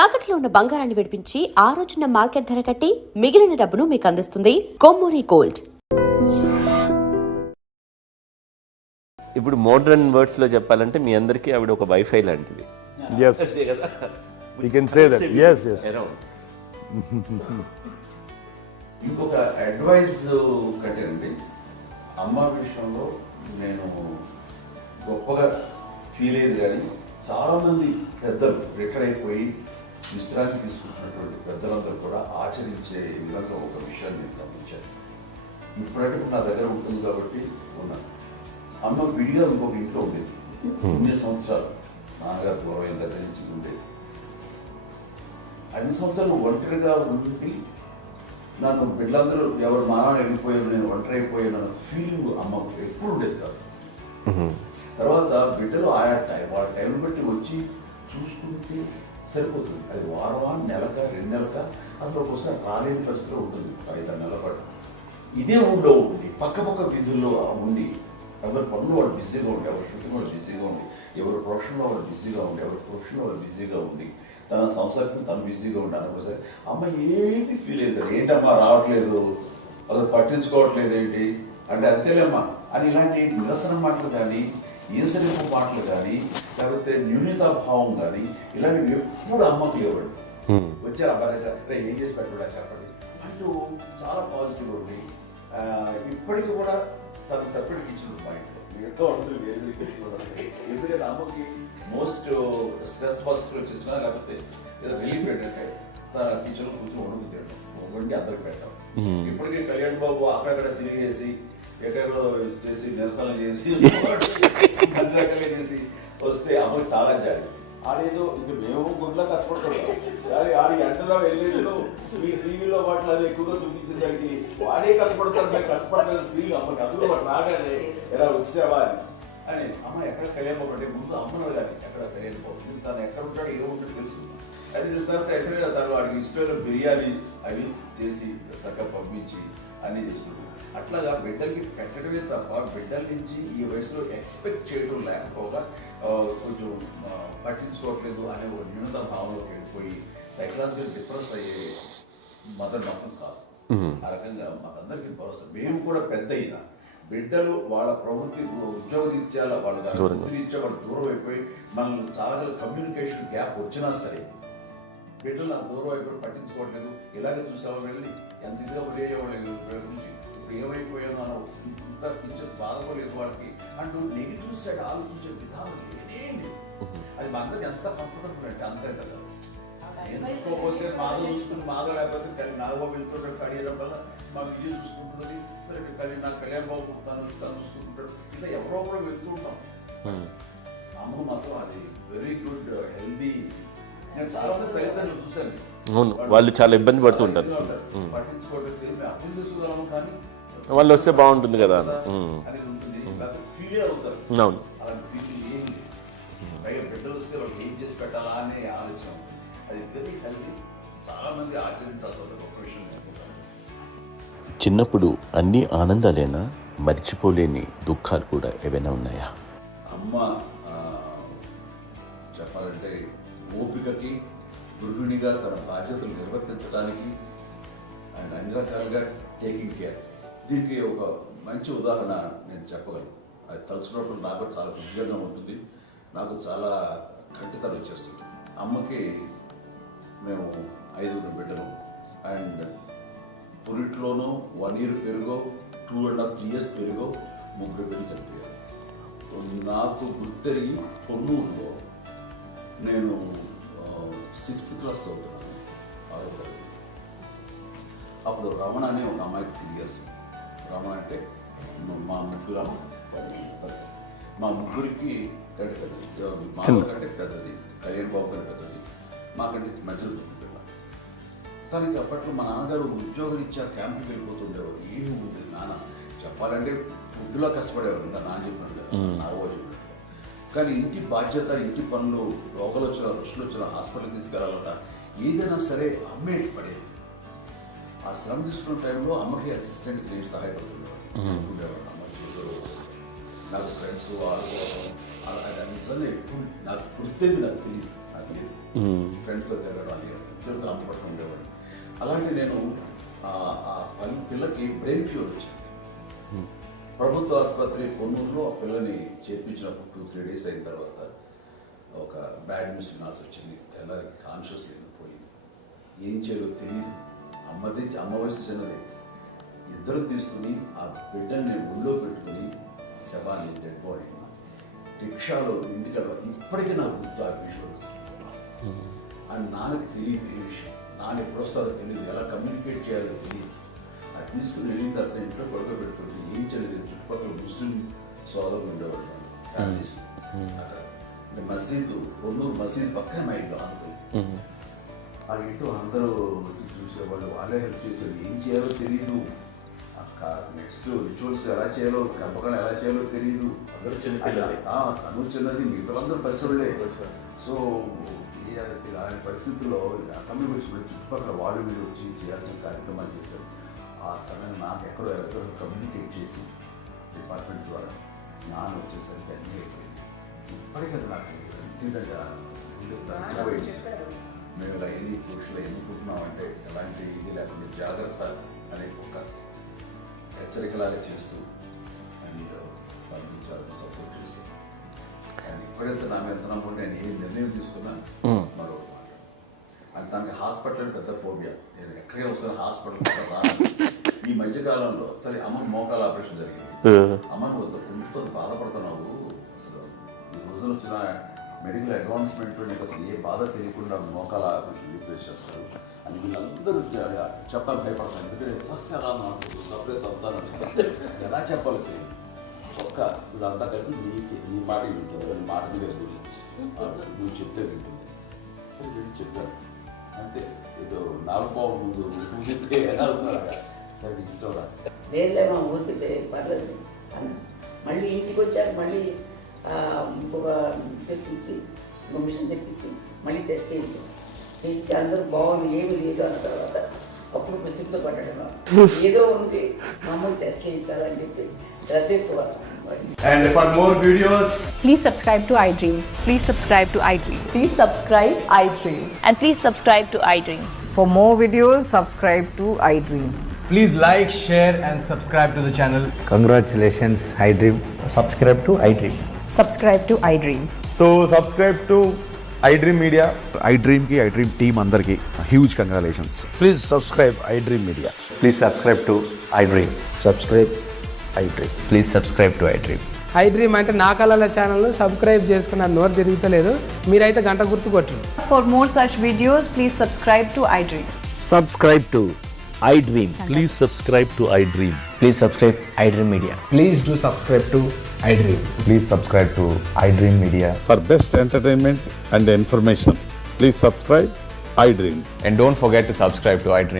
తాకట్లో ఉన్న బంగారాన్ని విడిపించి ఆ రోజున మార్కెట్ ధర కట్టి మిగిలిన డబ్బును మీకు అందిస్తుంది కొమ్మూరి గోల్డ్. ఇప్పుడు మోడర్న్ వర్డ్స్ లో చెప్పాలంటే మీ అందరికీ ఆవిడ ఒక వైఫై లాంటిది. Yes, you can say that. Yes, yes. ఇంకొక అడ్వైజ్ కట్టండి. అమ్మ విషయంలో నేను గొప్పగా ఫీల్ అయ్యేది, కానీ చాలామంది పెద్దలు రిటైర్ అయిపోయి విశ్రాంతి తీసుకుంటున్నటువంటి పెద్దలందరూ కూడా ఆచరించే విధంగా ఒక విషయాన్ని నేను గమనించాను. ఇప్పుడంటే నా దగ్గర ఉంటుంది కాబట్టి ఉన్నాను. అమ్మ విడిగా ఇంకొక ఇంట్లో ఉండేది. 9 సంవత్సరాలు నాన్నగారు పూర్వం దగ్గర నుంచి ఉండేది. 5 సంవత్సరాలు ఒంటరిగా ఉండి నన్ను బిడ్డలందరూ ఎవరు మానవ వెళ్ళిపోయారు, నేను ఒంటరి అయిపోయాను అన్న ఫీలింగ్ అమ్మకు ఎప్పుడు ఉండేది కాదు. తర్వాత బిడ్డలు వాళ్ళ టైం బట్టి వచ్చి చూసుకుంటే సరిపోతుంది. అది వారమా, నెలక, 2 నెలక, అసలు ఒకసారి రాలేని పరిస్థితిలో ఉంటుంది. 5-6 నెలల పాటు ఇదే ఊళ్ళో ఉండి పక్క వీధుల్లో ఉండి ఎవరి పనులు వాళ్ళు బిజీగా ఉండి, ఎవరి షూటింగ్ వాళ్ళు బిజీగా ఉండి, ఎవరి ప్రొఫెషన్లో వాళ్ళు బిజీగా ఉండి, ఎవరి ప్రొఫెషన్లో వాళ్ళు బిజీగా ఉండి, తన సంసారం తను బిజీగా ఉంటాను. ఒకసారి అమ్మ ఏమి ఫీల్ అయ్యేది, ఏంటమ్మా రావట్లేదు, అసలు పట్టించుకోవట్లేదు ఏంటి అంటే, అంతేలేమ్మా అని ఇలాంటి నిరసన మాటలు కానీ, ఈసరింపు మాటలు కానీ, లేకపోతే న్యూనతాభావం కానీ ఇలాంటివి ఎప్పుడు అమ్మకు లేవండి. వచ్చారు అబ్బాయి ఏం చేసి పెట్టకుండా చెప్పండి అంటూ చాలా పాజిటివ్ ఉండి ఇప్పటికీ కూడా తను సపరేట్ కిచెన్ పాయింట్ ఎంతో ఉంటుంది. వేరే ఎందుకంటే అమ్మకి మోస్ట్ స్ట్రెస్ బస్టర్ వచ్చేసినా, లేకపోతే ఏదో రిలీఫ్ ఏంటంటే తన కిచెన్లో కూర్చొని వండి అందరికి పెట్టాం. ఇప్పటికీ కళ్యాణ్ బాబు అక్కడక్కడ తిరిగేసి ఎక్కడెక్కడో చేసి నిరసన చేసి అన్ని రకాలుగా చేసి వస్తే అమ్మకి చాలా జాలి. ఆడేదో ఇంక మేము గుడ్లా కష్టపడుతున్నాం, కానీ ఆడి ఎంతలో వెళ్ళేదో ఈ టీవీలో వాటిలో అది ఎక్కువగా చూపించేసరికి వాడే కష్టపడతారు, మేము కష్టపడలేదు ఫీల్ అమ్మకి. అందులో వాడు రాగానే ఎలా వచ్చేవా అని అమ్మ ఎక్కడ కళ్యాణ్ బాబు అంటే ముందు అమ్మను కానీ ఎక్కడ కళ్యాణ్ బాబు తను ఎక్కడ ఉంటాడో ఏ ఉంటాడో తెలుసు. అది తెలిసిన తర్వాత ఎక్కడ తను వాడికి ఇష్టమైన బిర్యానీ అవి చేసి చక్కగా పంపించి అన్నీ చేస్తుంది. అట్లాగా బిడ్డలకి పెట్టడమే తప్ప బిడ్డల నుంచి ఈ వయసులో ఎక్స్పెక్ట్ చేయడం లేకపోగా కొంచెం పట్టించుకోవట్లేదు అనే ఒక న్యూనత భావంలోకి వెళ్ళిపోయి సైకలాజికల్ డిప్రెస్ అయ్యే మదర్ మాత్రం కాదు. ఆ రకంగా మాకందరికీ భరోసా. మేము కూడా పెద్ద అయినా బిడ్డలు వాళ్ళ ప్రవృత్తి ఉద్యోగరీత్యా వాళ్ళ వృత్తిరీత్యా వాళ్ళు దూరం అయిపోయి మనల్ని చాలా కమ్యూనికేషన్ గ్యాప్ వచ్చినా సరే బిడ్డలు నాకు దూరం అయిపోయి పట్టించుకోవట్లేదు. ఇలాగే చూసేవాళ్ళు వెళ్ళి ఎంత ఇదిగా వదిలేవాళ్ళు గురించి ఇప్పుడు ఏమైపోయానో అని ఇంత కించెం బాధపడలేదు వాళ్ళకి అంటూ నెగిటివ్ సైడ్ ఆలోచించే విధానం లేనే లేదు. అది మా అందరికి ఎంత కంఫర్టబుల్ అంటే అంతే కదా. ఎందుకోకపోతే మాధవ చూసుకుని మాధవ లేకపోతే నాగబాబు వెళ్తుంటాడు కడియడం వల్ల మా విజయ్ చూసుకుంటున్నది సరే, నాకు కళ్యాణ్ బాబు తను చూసుకుంటాడు, ఇలా ఎవరో కూడా వెళ్తూ ఉంటాం. అమ్మ మాత్రం అది వెరీ గుడ్ హెల్దీ. నేను చాలా మంది తల్లిదండ్రులు చూశాను, వాళ్ళు చాలా ఇబ్బంది పడుతూ ఉంటారు, పట్టించుకోవడం తెలియదు, అర్థం చేసుకోగలము కానీ వాళ్ళు వస్తే బాగుంటుంది కదా అనేది ఉంటుంది. ఫీల్ అవుతారు, అలాంటి ఫీల్ ఏం లేదు. పైగా బిడ్డలు వస్తే వాళ్ళకి ఏం చేసి పెట్టాలా అనే ఆలోచన. అది వెరీ హెల్దీ. చాలా మంది ఆచరించాల్సిన ఒక విషయం. చిన్నప్పుడు అన్ని ఆనందాలేనా, మర్చిపోలేని దుఃఖాలు కూడా ఏవైనా ఉన్నాయా? అమ్మ చెప్పాలంటే ఓపికకి, గృహిణిగా తన బాధ్యతలు నిర్వర్తించడానికి అండ్ అన్ని రకాలుగా టేకింగ్ కేర్. దీనికి ఒక మంచి ఉదాహరణ నేను చెప్పగలను. అది తలుచుకున్నప్పుడు నాకు చాలా ఉద్యోగంగా ఉంటుంది, నాకు చాలా ఖండితలు వచ్చేస్తుంది. అమ్మకి మేము 5 బిడ్డలు అండ్ పురిట్లోనూ 1 year పెరుగో 2.5 years పెరుగో 3 బిడ్డలు చనిపోయారు. నాకు గుర్తెరిగి పొన్నూరులో నేను 6th class చదువుతున్నాను, 6వ తరగతి. అప్పుడు రమణ అనే ఒక అమ్మాయికి 3 years. రమణ అంటే మా ముగ్గురికి కంటే పెద్దది, మా కంటే పెద్దది, కళ్యాణ్ బాబు కంటే పెద్దది, మాకంటే మధ్యలో పిల్ల. తనకి అప్పట్లో మా నాన్నగారు ఉద్యోగరీత్యా క్యాంపుకి వెళ్ళిపోతుండేవారు. ఏమి ఉంది నాన్న చెప్పాలంటే ఫుడ్లో కష్టపడేవారు, ఇంకా నాన్న చెప్పినట్టు కదా, నాగో చెప్పినట్టు. కానీ ఇంటి బాధ్యత, ఇంటి పనులు, రోగాలు వచ్చిన రుచులు వచ్చిన హాస్పిటల్కి తీసుకెళ్ళాలట ఏదైనా సరే అమ్మే పడేది. ఆ శ్రమ తీసుకున్న టైంలో అమ్మకి అసిస్టెంట్కి నేను సహాయపడుతుండేవాడు. అమ్మ నాకు ఫ్రెండ్స్ ఆడుకోవడం అలా నిజంగా ఎప్పుడు నాకు గుర్తేది నాకు తెలియదు. ఫ్రెండ్స్తో తిరగడం అని ఫ్రెండ్స్తో అమ్మపడుతూ ఉండేవాడు. అలాంటి నేను ఆ పిల్లకి బ్రెయిన్ ఫ్యూర్ వచ్చింది. ప్రభుత్వ ఆసుపత్రి పొన్నూరులో ఆ పిల్లని చేర్పించినప్పుడు 2-3 days అయిన తర్వాత ఒక బ్యాడ్ న్యూస్ వినాల్సి వచ్చింది. తెల్లారికి కాన్షియస్ పోయింది. ఏం చేయాలో తెలియదు. అమ్మ వయసు చిన్నదే. ఇద్దరు తీసుకుని ఆ బిడ్డని నేను ఒళ్ళో పెట్టుకుని శవాన్ని డెడ్ బాడీని రిక్షాలో ఇంటికి వెళ్ళాలి. ఇప్పటికీ నాకు గుర్తు ఆ విజువల్స్. అని నాన్నకి తెలియదు ఏ విషయం. నాన్న ఎప్పుడు వస్తారో తెలియదు, ఎలా కమ్యూనికేట్ చేయాలో తెలియదు. అది తీసుకుని వెళ్ళిన తర్వాత ఇంట్లో గొడవ పెడుతుంటే ఏం చేయలేదు. చుట్టుపక్కల ముస్లిం సోదరులు ఉండేవాళ్ళు, ఫ్యామిలీస్. మసీదు పొన్నూరు మసీదు పక్కనే మా ఇంట్లో అనుకుని ఆ ఇంట్లో అందరూ వచ్చి చూసేవాళ్ళు, వాళ్ళే హెల్ప్ చేసేవాళ్ళు. ఏం చేయాలో తెలియదు. నెక్స్ట్ రిచువల్స్ ఎలా చేయాలో, గర్భకాలం ఎలా చేయాలో తెలియదు. అందరూ చిన్నపిల్లలే. తను చిన్నది, మిగతాందరూ పరిసరులే. సో అలాంటి పరిస్థితుల్లో తమిళ వచ్చినప్పుడు చుట్టుపక్కల వాళ్ళు వీళ్ళు వచ్చి చేయాల్సిన కార్యక్రమాలు చేశారు. ఆ సమయం నాకు ఎక్కడో కమ్యూనికేట్ చేసి డిపార్ట్మెంట్ ద్వారా నాన్న వచ్చేసరికి అన్నీ అయిపోయింది. ఇప్పటికీ అది నాకు మేము ఇలా ఎన్ని పురుషులు ఎన్నుకుంటున్నామంటే ఎలాంటి ఇది లేకుండా జాగ్రత్త అనే ఒక హెచ్చరికలాగా చేస్తూ అండ్ పంపించాలని సపోర్ట్ చేస్తాను. కానీ ఇప్పుడే సార్ నా మీద ఎంత నమ్ముకుంటే నేను ఏ నిర్ణయం తీసుకున్నాను మరో అది తనకి హాస్పిటల్ అంటే పెద్ద ఫోబియా. నేను ఎక్కడికైనా వస్తాను హాస్పిటల్. ఈ మధ్యకాలంలో సరే అమ్మ మోకాల ఆపరేషన్ జరిగింది. అమ్మ నువ్వు కొంత బాధపడుతున్నావు, అసలు ఈ రోజున వచ్చిన మెడికల్ అడ్వాన్స్మెంట్ నీకు అసలు ఏ బాధ తెలియకుండా మోకాల ఆపరేషన్ రీప్లేస్ చేస్తారు అని వీళ్ళందరూ చెప్పాలి భయపడతాను. ఎందుకంటే ఫస్ట్ ఎలా నాకు సపరేట్ అవుతాను ఎలా చెప్పాలి తెలియదు. ఒక్క వీళ్ళంతా కలిపి నీ మాట వింటారు, నీ మాట మీద నువ్వు చెప్తే వింటుంది. సరే వీళ్ళు చెప్పాను అంతే. ఏదో 4 పావు ముందు చెప్తే ఎలా అవుతున్నారు సరే ఇష్టం రా లేదులే మా ఊరికి పర్లేదు అని మళ్ళీ ఇంటికి వచ్చాక మళ్ళీ ఇంకొక తెప్పించి ఇంకో మిషన్ తెప్పించి మళ్ళీ టెస్ట్ చేయించి అందరూ బాగుంది ఏమీ లేదు అన్న తర్వాత అప్పుడు ప్రతితో పట్టడం ఏదో ఉంది మామూలు టెస్ట్ చేయించాలని చెప్పి శ్రద్ధ ఎక్కువ. And for more videos, Please subscribe to iDream. Please subscribe to iDream. Please subscribe iDream. And please subscribe to iDream. For more videos, subscribe to iDream. please like, share and subscribe to the channel. Congratulations, iDream. Subscribe to iDream. Subscribe to iDream. So subscribe to iDream Media. iDream ki iDream team andarki huge congratulations. Please subscribe iDream Media. Please subscribe to iDream. Subscribe iDream. Please subscribe to iDream. iDream అంటే నా కళల channel subscribe చేసుకున్న నోరు తిరుగుతలేదు. మీరైతే గంట గుర్తు కొట్టండి. For more such videos, please subscribe to iDream. Subscribe to iDream. Please subscribe to iDream. Please subscribe iDream Media. Please do subscribe to iDream. Please subscribe to iDream Media. For best entertainment and information, please subscribe iDream. And don't forget to subscribe to iDream.